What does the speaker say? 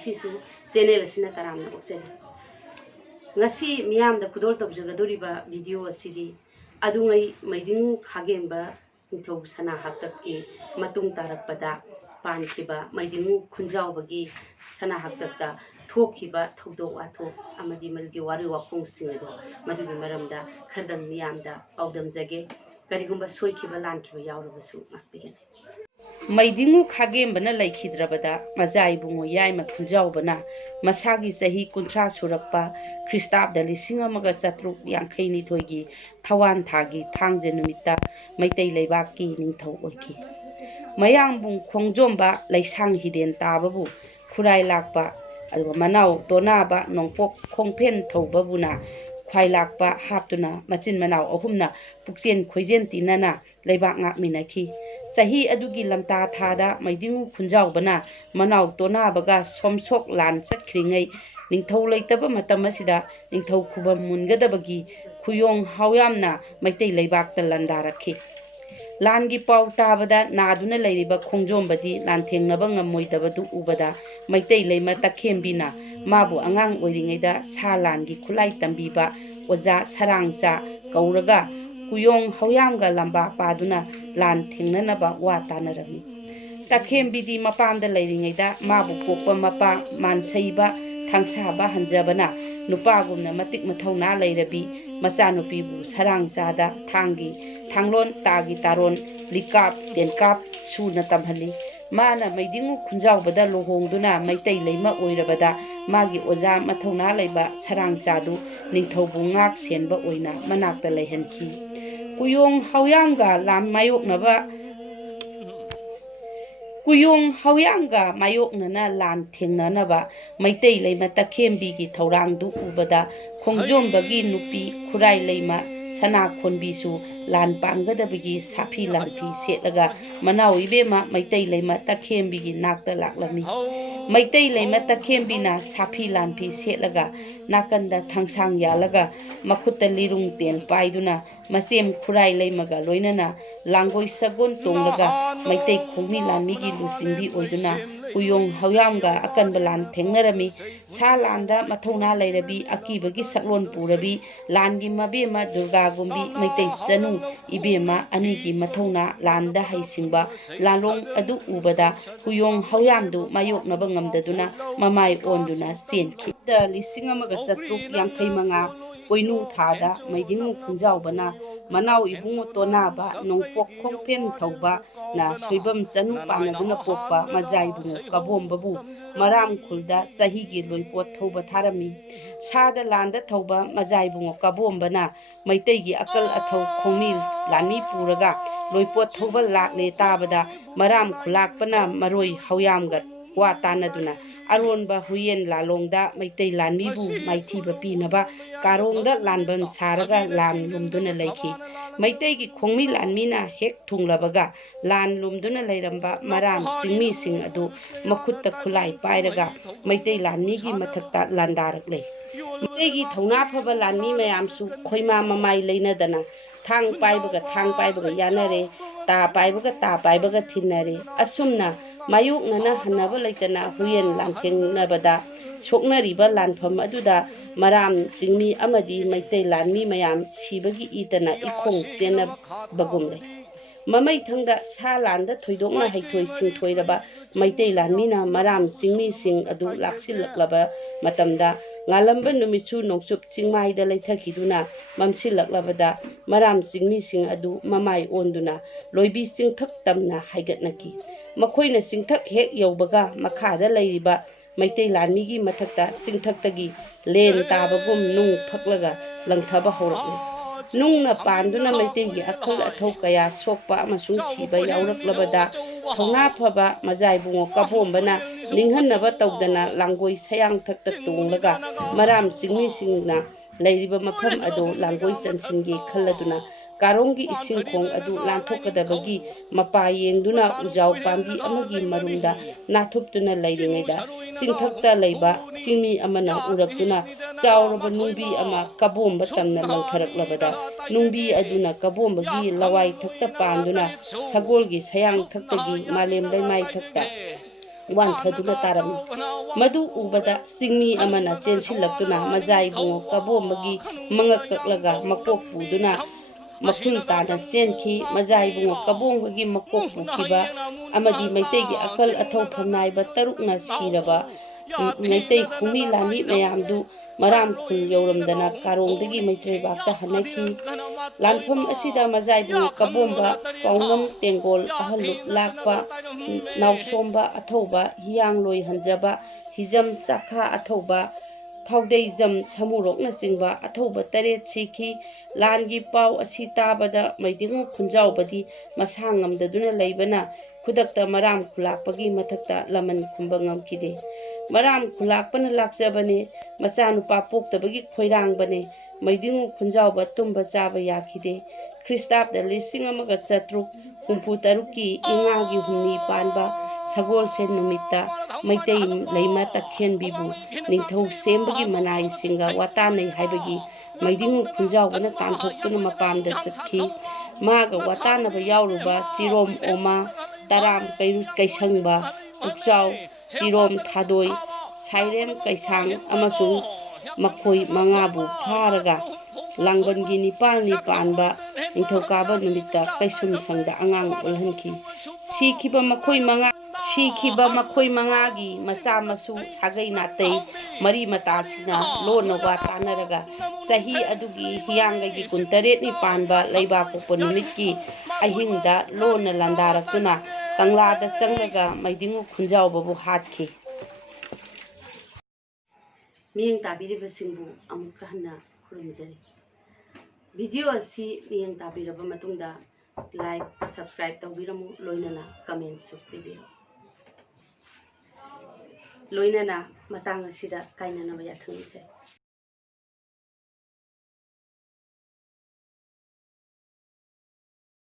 ngasisu channel asina taramna boksel ngasi miyamda khudol tawjagadoriba video asidi adungai Meidingu Khagemba Ningthou sana haktakki matung tarakpada pankhiba Meidingu Khunjaobagi sana haktakta thokhiba thwdok wathok amadi malgi wari wakhong singado madugi maramda khadam miyamda paudamjage karigumba soikhiba lankhiba yawrabasu ngakpigani Meidingu Khagembana laikhidrabada majaibungo yaima Khunjaobana masagi chahi 30 surakpa Kristabda 1952 gi Thawan thagi thangje numita Maitai Leibaki Ningthou oiki Meidingu Khunjaobana laisang hiden tababu khurai lakpa aduga manau tonaba nongpok khongphen thobabuna khwai lakpa haptuna machin manau ahumna pukchen khoijen tinana leibak ngakminaki sahi adugi lamta thada Meidingu Khunjaobana manau tonabaga somsok lan chatkringai ningthou leitaba matam asida ningthou khubam mungadabagi khuyong hawyamna maitai leibakta landarakhi langi pau tabada naduna leiriba Khunjaobadi lanthengnaba ngamoidabadu ubada maitai leima takhembina mabu angang oiringaida sa langi khulai tambiba oja sarangcha kauraga kuyong hawyamga lamba paduna lan thengnanaba wa tanarami takhembidi mapamda leiringaida mabu pokpa mapa mansaiba thangsaba hanjabana nupagumna matik mathauna leirabi machanupibu sarangchada thangi thanglon tagi taron likap tenkap suna tamhali mana Meidingu Khunjaobada lohongduna maitai leima oirabada magi oja mathauna leiba sarangchadu ningthoubu ngak senba oina manakta leihanki kuyong hawyamga lam mayoknaba kuyong hawyamga mayoknana lan thengnanaba maitai leima takhembigi thorangdu ubada Khunjaobagi nupi khurai leima sana khonbisu lan panggadabagi sapi lanpi setlaga manau ibema maitai leima takhembigi nakta laklami maitai leima takhembina sapi lanpi setlaga nakanda thangsang yalaga makhutta lirung ten paiduna masem khurai leimaga loinana langoi sagon tonglaga maitai khongmi lanmigi lusingbi oiduna kuyong hawyamga akanba lan thengnarami sa landa mathauna leirabi akibagi saklon purabi langi mabema durga gumbi maitai chanu ibema anigi mathauna landa haisingba lalong adu ubada kuyong hawyamdu mayoknaba ngamdaduna mamai onduna senkhi da 1935 koinu thada Meidingu Khunjaobana manau ibungo tonaba nongpok khongphen thauba na soibam chanu panaduna pokpa majaibungo kabombabu maram khulda sahigi loipot thauba tharami sada landa thauba majaibungo kabombana maitaigi akal athau khongmil lani puraga loipot thauba lakle tabada maram khulakpana maroi hawyamga wa tanaduna aronba huyen lalongda maitai lanmibu maithiba pinaba karongda lanban saraga lan lumduna leikhi maitaigi khongmi lanmina hek thunglabaga lan lumduna leiramba maram singmi sing adu makhutta khulai pairaga maitai lanmigi mathakta landarakle maitaigi thauna phaba lanmi mayamsu khoima mamai leinadana thang paibaga yanare ta paibaga thinare asumna mayoknana hanaba leitana huyen lantheng-nabada soknariba lanfam aduda maram chingmi amadi maitai lanmi mayam sibagi itana ikhong chenabagumle mamai thangda sa landa thoidokna haithoi singthoiraba maitai lanmina maram chingmi sing adu laksilaklaba matamda ngalamba numichu nongchup chingmaida leithakiduna mamsilaklabada maram chingmi sing adu mamai onduna loibi chingthak tamna haigatnaki makoina singthak hek yaubaga makhada leiriba maitai lanmigi mathakta singthaktagi len tabagum nung phaklaga langthaba horakle nungna panduna maitaigi akhal athau kaya sokpa amasung siba yauraklabada thongna phaba majaibungo kabombana ninghanaba tawdana langoi sayang thakta tonglaga maram singmi singna leiriba mafam ado langoi chansingi khalladuna karongi ising khong adu lanthokadabagi mapa yengduna ujau pambi amagi marumda nathuptuna leiringaida singthakta leiba singmi amana uraktuna chauraba nungbi ama kabomba tamna langtharaklabada nungbi aduna kabombagi lawai thakta panduna sagolgi sayang thaktagi malem leimai thakta ꯋꯥꯟꯊꯗꯨꯅ ꯇꯥꯔꯝꯃꯤ ꯃꯗꯨ ꯎꯕꯗ ꯆꯤꯡꯃꯤ ꯑꯃꯅ ꯆꯦꯟꯁꯤꯜꯂꯛꯇꯨꯅ ꯃꯖꯥꯏꯕꯨꯡꯉꯣ ꯀꯕꯣꯝꯕꯒꯤ ꯃꯉꯛ ꯀꯛꯂꯒ ꯃꯀꯣꯛ ꯄꯨꯗꯨꯅ ꯃꯈꯨꯜ ꯇꯥꯅ ꯆꯦꯟꯈꯤ ꯃꯖꯥꯏꯕꯨꯡꯉꯣ ꯀꯕꯣꯡꯕꯒꯤ ꯃꯀꯣꯛ ꯄꯨꯈꯤꯕ ꯑꯃꯗꯤ ꯃꯩꯇꯩꯒꯤ ꯑꯀꯜ ꯑꯊꯧ ꯐꯝꯅꯥꯏꯕ ꯇꯔꯨꯛꯅ ꯁꯤꯔꯕ ꯃꯩꯇꯩ ꯈꯨꯃꯤ ꯂꯥꯟꯃꯤ ꯃꯌꯥꯝꯗꯨ ꯃꯔꯥꯝ ꯈꯨꯜ ꯌꯧꯔꯝꯗꯅ ꯀꯥꯔꯣꯡꯗꯒꯤ ꯃꯩꯇ꯭ꯔꯩꯕꯥꯛꯇ ꯍꯟꯅꯈꯤ ꯂꯥꯟꯐꯝ ꯑꯁꯤꯗ ꯃꯖꯥꯏꯕꯨꯡꯉꯣ ꯀꯕꯣꯝꯕ ꯄꯥꯎꯅꯝ ꯇꯦꯡꯒꯣꯜ ꯑꯍꯜꯂꯨꯞ ꯂꯥꯛꯄ ꯅꯥꯎꯁꯣꯝꯕ ꯑꯊꯧꯕ ꯍꯤꯌꯥꯡꯂꯣꯏ ꯍꯟꯖꯕ ꯍꯤꯖꯝ ꯆꯥꯈꯥ ꯑꯊꯧꯕ ꯊꯥꯎꯗꯩꯖꯝ ꯁꯃꯨꯔꯣꯛꯅꯆꯤꯡꯕ ꯑꯊꯧꯕ 8 ꯁꯤꯈꯤ ꯂꯥꯟꯒꯤ ꯄꯥꯎ ꯑꯁꯤ ꯇꯥꯕꯗ ꯃꯩꯗꯤꯡꯉꯨ ꯈꯨꯟꯖꯥꯎꯕꯗꯤ ꯃꯁꯥ ꯉꯝꯗꯗꯨꯅ ꯂꯩꯕꯅ ꯈꯨꯗꯛꯇ ꯃꯔꯥꯝ ꯈꯨꯜꯂꯥꯛꯄꯒꯤ ꯃꯊꯛꯇ ꯂꯃꯟ ꯈꯨꯝꯕ ꯉꯝꯈꯤꯗꯦ ꯃꯔꯥꯝ ꯈꯨꯜꯂꯥꯛꯄꯅ ꯂꯥꯛꯆꯕꯅꯦ ꯃꯆꯥꯅꯨꯄꯥ ꯄꯣꯛꯇꯕꯒꯤ ꯈꯣꯏꯔꯥꯡꯕꯅꯦ ꯃꯩꯗꯤꯡꯉꯨ ꯈꯨꯟꯖꯥꯎꯕ ꯇꯨꯝꯕ ꯆꯥꯕ ꯌꯥꯈꯤꯗꯦ ꯈ꯭ꯔꯤꯁꯇꯥബ്ꯗ 1463ꯀꯤ ꯏꯉꯥꯒꯤ ꯍꯨꯝꯅꯤ ꯄꯥꯟꯕ ꯁꯒꯣꯜꯁꯦꯟ ꯅꯨꯃꯤꯠꯇ ꯃꯩꯇꯩ ꯂꯩꯃ ꯇꯈꯦꯟꯕꯤꯕꯨ ꯅꯤꯡꯊꯧ ꯁꯦꯝꯕꯒꯤ ꯃꯅꯥꯏꯁꯤꯡꯒ ꯋꯥꯇꯥꯅꯩ ꯍꯥꯏꯕꯒꯤ ꯃꯩꯗꯤꯡꯉꯨ ꯈꯨꯟꯖꯥꯎꯕꯅ ꯇꯥꯟꯊꯣꯛꯇꯨꯅ ꯃꯄꯥꯝꯗ ꯆꯠꯈꯤ ꯃꯥꯒ ꯋꯥꯇꯥꯅꯕ ꯌꯥꯎꯔꯨꯕ ꯆꯤꯔꯣꯝ ꯑꯣꯃꯥ ꯇꯔꯥꯝ ꯀꯩꯁꯪꯕ ꯄꯨꯛꯆꯥꯎ ꯆꯤꯔꯣꯝ ꯊꯥꯗꯣꯏ ꯁꯥꯏꯔꯦꯝ ꯀꯩꯁꯥꯡ ꯑꯃꯁꯨꯡ ꯃꯈꯣꯏ ꯃꯉꯥꯕꯨ ꯐꯥꯔꯒ ꯂꯥꯡꯕꯟꯒꯤ 9ꯅꯤ ꯄꯥꯟꯕ ꯅꯤꯡꯊꯧꯀꯥꯕ ꯅꯨꯃꯤꯠꯇ ꯀꯩꯁꯨꯝꯁꯪꯗ ꯑꯉꯥꯡ ꯑꯣꯜꯍꯟꯈꯤ ꯁꯤꯈꯤꯕ ꯃꯈꯣꯏ ꯃꯉꯥꯒꯤ ꯃꯆꯥ ꯃꯁꯨ ꯁꯥꯒꯩ ꯅꯥꯇꯩ ꯃꯔꯤ ꯃꯇꯥꯁꯤꯡꯅ ꯂꯣꯟꯅ ꯋꯥ ꯇꯥꯟꯅꯔꯒ ꯆꯍꯤ ꯑꯗꯨꯒꯤ ꯍꯤꯌꯥꯡꯒꯩꯒꯤ 18ꯅꯤ ꯄꯥꯟꯕ ꯂꯩꯕꯥꯛꯄꯣꯛꯄ ꯅꯨꯃꯤꯠꯀꯤ ꯑꯍꯤꯡꯗ ꯂꯣꯟꯅ ꯂꯥꯟꯗꯥꯔꯛꯇꯨꯅ ꯀꯪꯂꯥꯗ ꯆꯪꯂꯒ ꯃꯩꯗꯤꯡꯉꯨ ꯈꯨꯟꯖꯥꯎꯕꯕꯨ ꯍꯥꯠꯈꯤ ꯃꯤꯠꯌꯦꯡ ꯇꯥꯕꯤꯔꯤꯕꯁꯤꯡꯕꯨ ꯑꯃꯨꯛꯀ ꯍꯟꯅ ꯈꯨꯔꯨꯝꯖꯔꯤ ꯚꯤꯗꯤꯑꯣ ꯑꯁꯤ ꯃꯤꯠꯌꯦꯡ ꯇꯥꯕꯤꯔꯕ ꯃꯇꯨꯡꯗ ꯂꯥꯏꯛ ꯁꯕꯁꯀ꯭ꯔꯥꯏꯕ ꯇꯧꯕꯤꯔꯝꯃꯨ ꯂꯣꯏꯅꯅ ꯀꯃꯦꯟꯠꯁꯨ ꯄꯤꯕꯤꯌꯨ ꯂꯣꯏꯅꯅ ꯃꯇꯥꯡ ꯑꯁꯤꯗ ꯀꯥꯏꯅꯅꯕ ꯌꯥꯊꯪ ꯅꯤꯖꯔꯤ